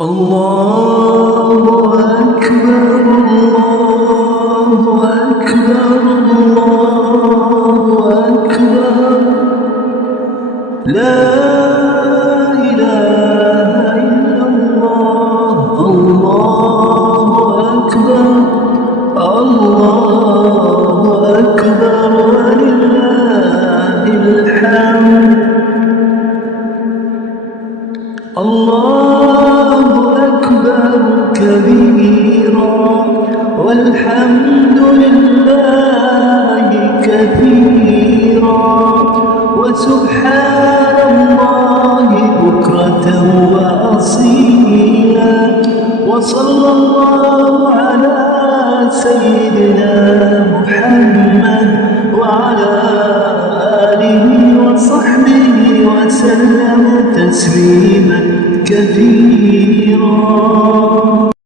الله أكبر الله أكبر الله أكبر لا إله إلا الله الله أكبر الله أكبر ولله الحمد الله أكبر كبيرا والحمد لله كثيرا وسبحان الله بكرة وأصيلا وصلى الله على سيدنا محمد وعلى آله وصحبه وسلم تسليما كثيرا.